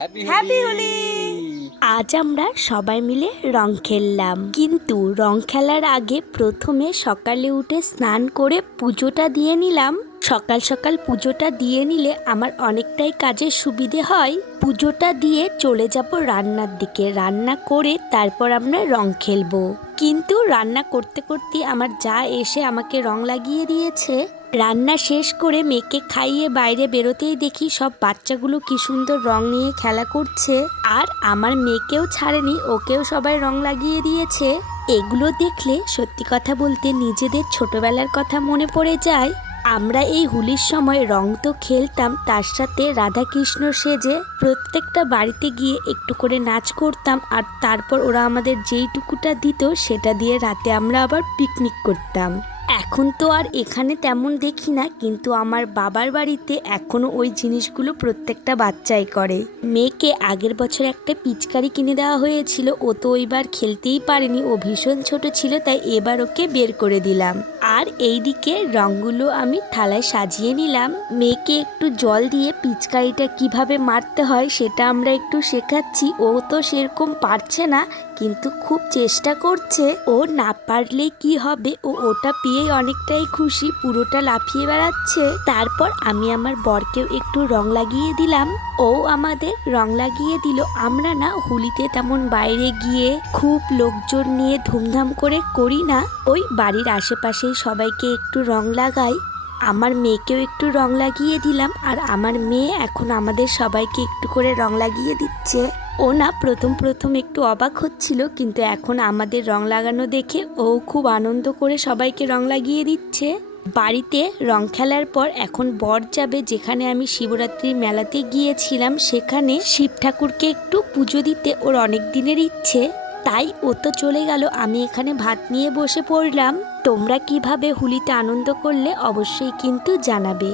Happy Holi. আজ আমরা সবাই মিলে রং খেললাম, কিন্তু রং খেলার আগে প্রথমে সকালে উঠে স্নান করে পুজোটা দিয়ে নিলাম। সকাল সকাল পুজোটা দিয়ে নিলে আমার অনেকটাই কাজের সুবিধে হয়। পুজোটা দিয়ে চলে যাব রান্নার দিকে, রান্না করে তারপর আমরা রং খেলবো। কিন্তু রান্না করতে করতে আমার যা এসে আমাকে রং লাগিয়ে দিয়েছে। রান্না শেষ করে মেয়েকে খাইয়ে বাইরে বেরোতেই দেখি সব বাচ্চাগুলো কি সুন্দর রং নিয়ে খেলা করছে, আর আমার মেয়েকেও ছাড়েনি, ওকেও সবাই রং লাগিয়ে দিয়েছে। এগুলো দেখলে সত্যি কথা বলতে নিজেদের ছোটবেলার কথা মনে পড়ে যায়। আমরা এই হোলির সময় রং তো খেলতাম, তার সাথে রাধাকৃষ্ণ সেজে প্রত্যেকটা বাড়িতে গিয়ে একটু করে নাচ করতাম, আর তারপর ওরা আমাদের যেইটুকুটা দিত সেটা দিয়ে রাতে আমরা আবার পিকনিক করতাম। এখন তো আর এখানে তেমন দেখি না, কিন্তু আমার বাবার বাড়িতে এখনো ওই জিনিসগুলো প্রত্যেকটা বাচ্চাই করে। মেয়েকে আগের বছর একটা পিচকারি কিনে দেওয়া হয়েছিল, ও তো ওইবার খেলতেই পারেনি, ও ভীষণ ছোট ছিল, তাই এবার ওকে বের করে দিলাম। আর এইদিকে রঙগুলো আমি থালায় সাজিয়ে নিলাম। মেয়েকে একটু জল দিয়ে পিচকারিটা কিভাবে মারতে হয় সেটা আমরা একটু শেখাচ্ছি। ও তো সেরকম পারছে না, কিন্তু খুব চেষ্টা করছে। ও না পারলে কি হবে, ও ওটা পেয়ে অনেকটাই খুশি, পুরোটা লাফিয়ে বেড়াচ্ছে। তারপর আমি আমার বরকেও একটু রং লাগিয়ে দিলাম, ও আমাদের রং লাগিয়ে দিল। আমরা না হোলিতে তেমন বাইরে গিয়ে খুব লোকজন নিয়ে ধুমধাম করে করি না, ওই বাড়ির আশেপাশেই সবাইকে একটু রং লাগাই। আমার মেয়েকেও একটু রং লাগিয়ে দিলাম, আর আমার মেয়ে এখন আমাদের সবাইকে একটু করে রং লাগিয়ে দিচ্ছে। ও না প্রথম প্রথম একটু অবাক হচ্ছিল, কিন্তু এখন আমাদের রং লাগানো দেখে ও খুব আনন্দ করে সবাইকে রং লাগিয়ে দিচ্ছে। বাড়িতে রং খেলার পর এখন বর যাবে যেখানে আমি শিবরাত্রির মেলাতে গিয়েছিলাম, সেখানে শিব ঠাকুরকে একটু পুজো দিতে ওর অনেক দিনের ইচ্ছে, তাই ও তো চলে গেল। আমি এখানে ভাত নিয়ে বসে পড়লাম। তোমরা কিভাবে হোলিতে আনন্দ করলে অবশ্যই কিন্তু জানাবে।